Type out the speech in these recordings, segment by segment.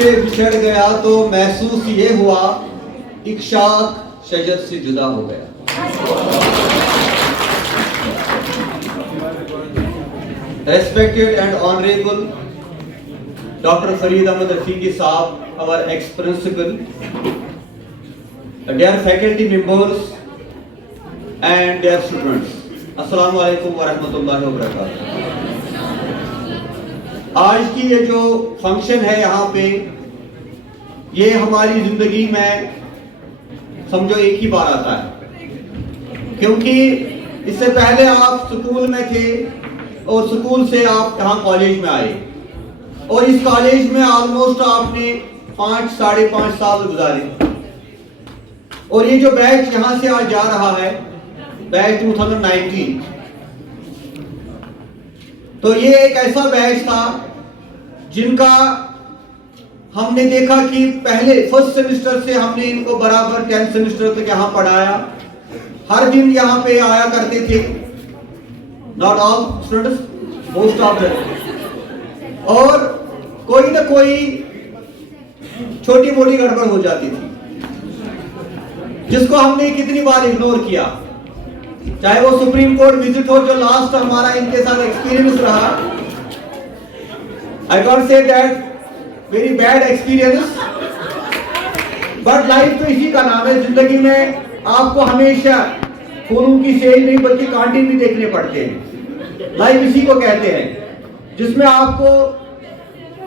से बिछड़ गया तो महसूस ये हुआ एक शाख शजर से जुदा हो गया। Respected and honorable Dr. Fareed Ahmed Rafiqi Saab, our ex-principal, dear faculty members and dear students, Assalamu alaikum wa rahmatullahi wa barakatuh। आज की ये जो फंक्शन है यहाँ पे, ये हमारी जिंदगी में समझो एक ही बार आता है, क्योंकि इससे पहले आप स्कूल में थे और स्कूल से आप यहाँ कॉलेज में आए और इस कॉलेज में ऑलमोस्ट आपने 5-5.5 साल गुजारे और ये जो बैच यहाँ से आज जा रहा है बैच 2019, तो ये एक ऐसा बैच था जिनका हमने देखा कि पहले फर्स्ट सेमेस्टर से हमने इनको बराबर 10th सेमेस्टर तक यहाँ पढ़ाया, हर दिन यहाँ पे आया करते थे, not all students, most of them, और कोई ना कोई छोटी मोटी गड़बड़ हो जाती थी जिसको हमने कितनी बार इग्नोर किया, चाहे वो सुप्रीम कोर्ट विजिट हो जो लास्ट हमारा इनके साथ एक्सपीरियंस रहा। I can't say that very bad experience, but life तो इसी का नाम है। जिंदगी में आपको हमेशा फूलों की सेज नहीं बल्कि कांटे भी देखने पड़ते हैं। लाइफ इसी को कहते हैं जिसमें आपको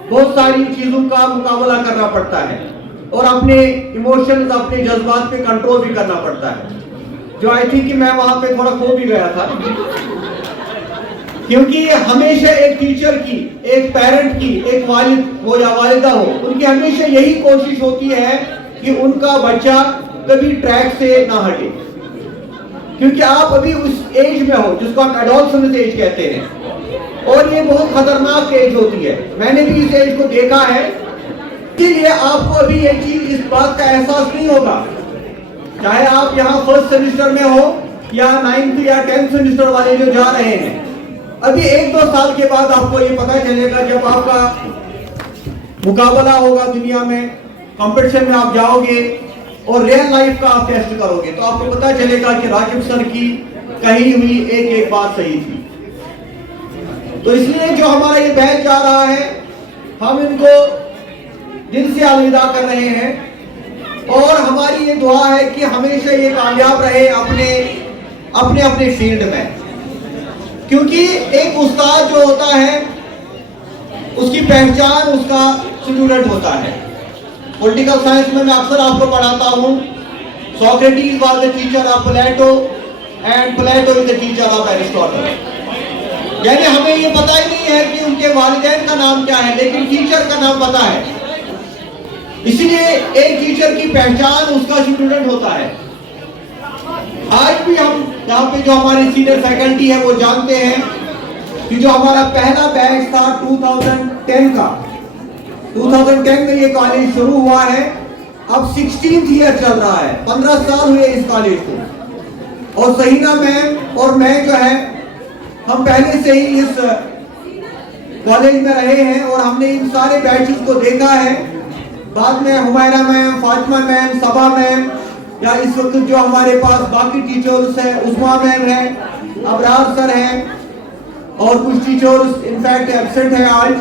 बहुत सारी चीजों का मुकाबला करना पड़ता है और अपने इमोशंस, अपने जज्बात पे कंट्रोल भी करना पड़ता है, जो आई थिंक कि मैं वहां पे थोड़ा खो भी गया था, क्योंकि हमेशा एक टीचर की, एक पेरेंट की, एक वालिद हो या वालिदा हो, उनकी हमेशा यही कोशिश होती है कि उनका बच्चा कभी ट्रैक से ना हटे, क्योंकि आप अभी उस एज में हो जिसको आप एडोलसेंस एज कहते हैं और ये बहुत खतरनाक एज होती है। मैंने भी इस एज को देखा है, इसलिए आपको अभी ये चीज, इस बात का एहसास नहीं होगा, चाहे आप यहाँ फर्स्ट सेमेस्टर में हो या 9th या 10th सेमेस्टर वाले जो जा रहे हैं। अभी 1-2 साल के बाद आपको ये पता चलेगा, जब आपका मुकाबला होगा दुनिया में, कंपटीशन में आप जाओगे और रियल लाइफ का आप टेस्ट करोगे, तो आपको पता चलेगा कि राकिब सर की कही हुई एक बात सही थी। तो इसलिए जो हमारा ये बैच जा रहा है, हम इनको दिल से अलविदा कर रहे हैं और हमारी ये दुआ है कि हमेशा ये कामयाब रहे अपने फील्ड में, क्योंकि एक उस्ताद जो होता है उसकी पहचान उसका स्टूडेंट होता है। पॉलिटिकल साइंस में मैं अक्सर आपको पढ़ाता हूँ, Socrates was the teacher of Plato and Plato is the teacher of Aristotle. यानी हमें ये पता ही नहीं है कि उनके वालिदैन का नाम क्या है, लेकिन टीचर का नाम पता है। इसलिए एक टीचर की पहचान उसका स्टूडेंट होता है। आज भी हम यहाँ पे जो हमारी सीनियर फैकल्टी है वो जानते हैं कि जो हमारा पहला बैच था 2010 का, 2010 में ये कॉलेज शुरू हुआ है, अब 16th ईयर चल रहा है, 15 साल हुए इस कॉलेज को। और सहीना मैम और मैं जो है, हम पहले से ही इस कॉलेज में रहे हैं और हमने इन सारे बैचेस को देखा है। बाद में हुमायरा मैम, फातिमा मैम, सबा मैम, या इस वक्त जो हमारे पास बाकी टीचर्स हैं, उस्मा मैम है, अबरार सर हैं और कुछ टीचर्स इनफैक्ट एब्सेंट हैं आज,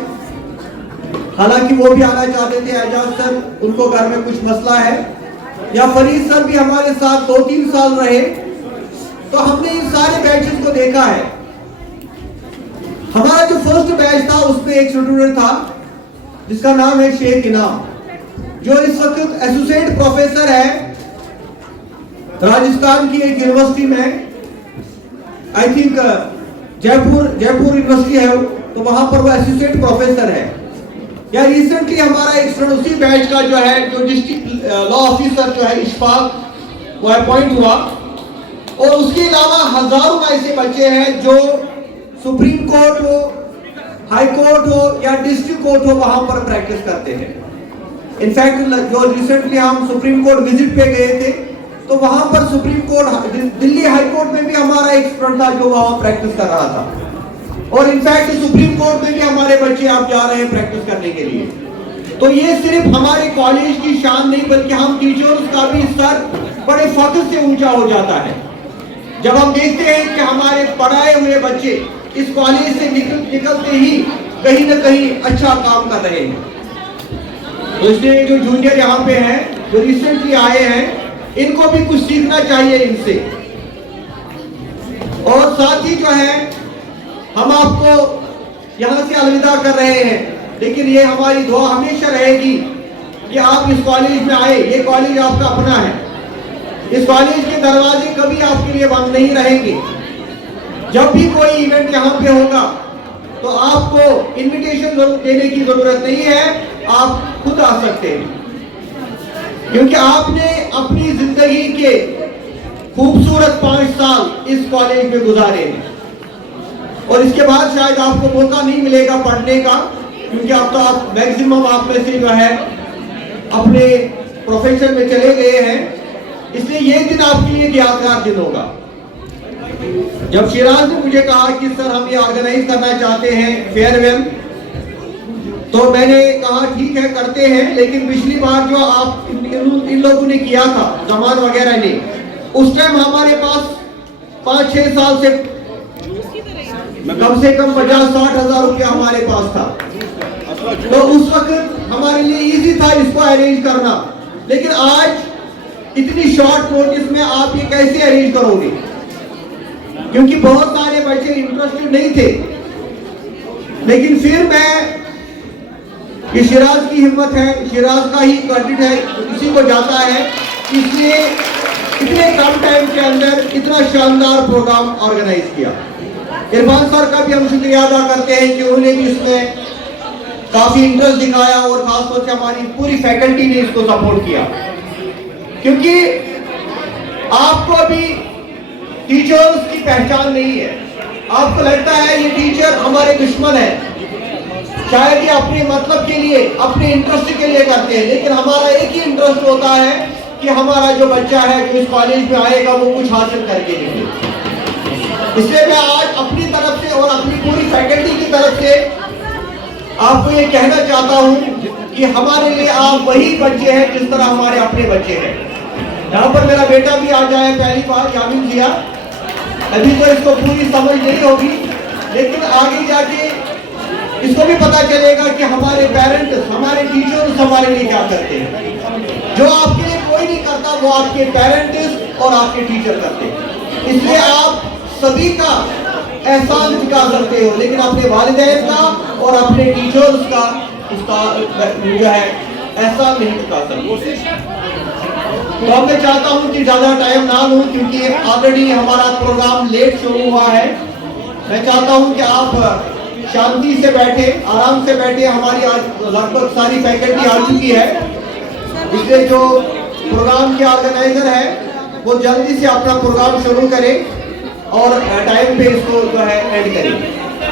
हालांकि वो भी आना चाहते थे, एजाज सर, उनको घर में कुछ मसला है, या फरीद सर भी हमारे साथ 2-3 साल रहे। तो हमने इन सारे बैचेस को देखा है। हमारा जो फर्स्ट बैच था उसमें एक स्टूडेंट था जिसका नाम है शेख इनाम, जो इस वक्त एसोसिएट प्रोफेसर है राजस्थान की एक यूनिवर्सिटी में, आई थिंक जयपुर यूनिवर्सिटी है, तो वहां पर वो एसोसिएट प्रोफेसर है। या रिसेंटली हमारा एक स्टूडेंट उसी बैच का जो है, जो डिस्ट्रिक्ट लॉ ऑफिसर जो है इशफाक, वो अपॉइंट हुआ। और उसके अलावा हजारों ऐसे बच्चे हैं जो सुप्रीम कोर्ट हो, हाई कोर्ट हो या डिस्ट्रिक्ट कोर्ट हो, वहां पर प्रैक्टिस करते हैं। इनफैक्ट जो रिसेंटली हम सुप्रीम कोर्ट विजिट पे गए थे, तो वहां पर supreme court, Delhi high court में भी हमारा एक स्टूडेंट था जो वहां प्रैक्टिस कर रहा था, और इनफैक्ट सुप्रीम कोर्ट में भी हमारे बच्चे आप जा रहे हैं प्रैक्टिस करने के लिए। तो ये सिर्फ हमारे कॉलेज की शान नहीं बल्कि हम टीचर्स का भी स्तर बड़े फख्र से ऊंचा हो जाता है जब हम देखते हैं कि हमारे पढ़ाए हुए बच्चे इस कॉलेज से निकलते ही कहीं ना कहीं अच्छा काम कर रहे हैं। तो इसलिए जो जूनियर यहाँ पे हैं, जो रिसेंटली आए हैं, इनको भी कुछ सीखना चाहिए इनसे। और साथ ही जो है हम आपको यहाँ से अलविदा कर रहे हैं, लेकिन ये हमारी दुआ हमेशा रहेगी कि आप इस कॉलेज में आए। ये कॉलेज आपका अपना है। इस कॉलेज के दरवाजे कभी आपके लिए बंद नहीं रहेंगे। जब भी कोई इवेंट यहाँ पे होगा तो आपको इनविटेशन देने की जरूरत नहीं है, आप खुद आ सकते हैं, क्योंकि आपने अपनी जिंदगी के खूबसूरत 5 साल इस कॉलेज में गुजारे हैं और इसके बाद शायद आपको मौका नहीं मिलेगा पढ़ने का, क्योंकि अब तो आप मैक्सिमम आप में से जो है अपने प्रोफेशन में चले गए हैं। इसलिए ये दिन आपके लिए यादगार दिन होगा। जब शिराज ने मुझे कहा कि सर हम ये ऑर्गेनाइज करना चाहते हैं फेयरवेल, तो मैंने कहा ठीक है करते हैं, लेकिन पिछली बार जो आप इन लोगों ने किया था, जमान वगैरह ने, उस टाइम हमारे पास 5-6 साल से कम 50-60 हजार रुपया हमारे पास था। तो उस वक्त हमारे लिए इजी था इसको अरेंज करना, लेकिन आज इतनी शॉर्ट नोटिस में आप ये कैसे अरेंज करोगे, क्योंकि बहुत सारे बच्चे इंटरेस्टेड नहीं थे। लेकिन फिर मैं, ये शिराज की हिम्मत है, शिराज का ही क्रेडिट है, किसी को जाता है, इसलिए इतने कम टाइम के अंदर इतना शानदार प्रोग्राम ऑर्गेनाइज किया। इरफान सर का भी हम शुक्रिया अदा करते हैं कि उन्होंने भी इसमें काफी इंटरेस्ट दिखाया और खासतौर से हमारी पूरी फैकल्टी ने इसको सपोर्ट किया, क्योंकि आपको अभी टीचर्स की पहचान नहीं है। आपको लगता है ये टीचर हमारे दुश्मन है, शायद ये अपने मतलब के लिए, अपने इंटरेस्ट के लिए करते हैं, लेकिन हमारा एक ही इंटरेस्ट होता है कि हमारा जो बच्चा है जो इस कॉलेज में आएगा वो कुछ हासिल करके निकले। इसलिए मैं आज अपनी तरफ से और अपनी पूरी फैकल्टी की तरफ से आपको ये कहना चाहता हूँ कि हमारे लिए आप वही बच्चे हैं जिस तरह हमारे अपने बच्चे हैं। यहाँ पर मेरा बेटा भी आ जाए पहली बार, यामिन जिया, अभी तो इसको पूरी समझ नहीं होगी, लेकिन आगे जाके इसको भी पता चलेगा कि हमारे पेरेंट्स, हमारे टीचर्स हमारे लिए क्या करते हैं। जो आपके लिए कोई नहीं करता वो आपके पेरेंट्स और आपके टीचर करते हैं। इसलिए आप सभी का एहसान चुका सकते हो, लेकिन अपने वालिदैन का और अपने टीचर्स का उसका जो है एहसान नहीं चुका सकते। तो अब मैं चाहता हूं कि ज्यादा टाइम ना लूं, क्योंकि ऑलरेडी हमारा प्रोग्राम लेट शुरू हुआ है। मैं चाहता हूं कि आप शांति से बैठे, आराम से बैठे। हमारी आज लगभग सारी फैकल्टी आ चुकी है, इसलिए जो प्रोग्राम के ऑर्गेनाइजर है वो जल्दी से अपना प्रोग्राम शुरू करें और टाइम पे इसको जो है एंड करें।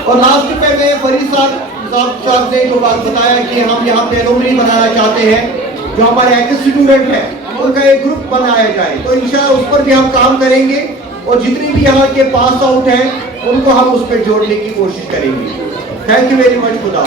और लास्ट पे मैं फरीद साहब ने जो बात बताया कि हम यहाँ पे एलुमनी बनाना चाहते हैं, जो हमारे एक्स स्टूडेंट हैं उनका एक ग्रुप बनाया जाए, तो इंशाल्लाह उस पर भी हम काम करेंगे और जितनी भी यहाँ के पास आउट हैं उनको हम उस पर जोड़ने की कोशिश करेंगे। Thank you very much. खुदा।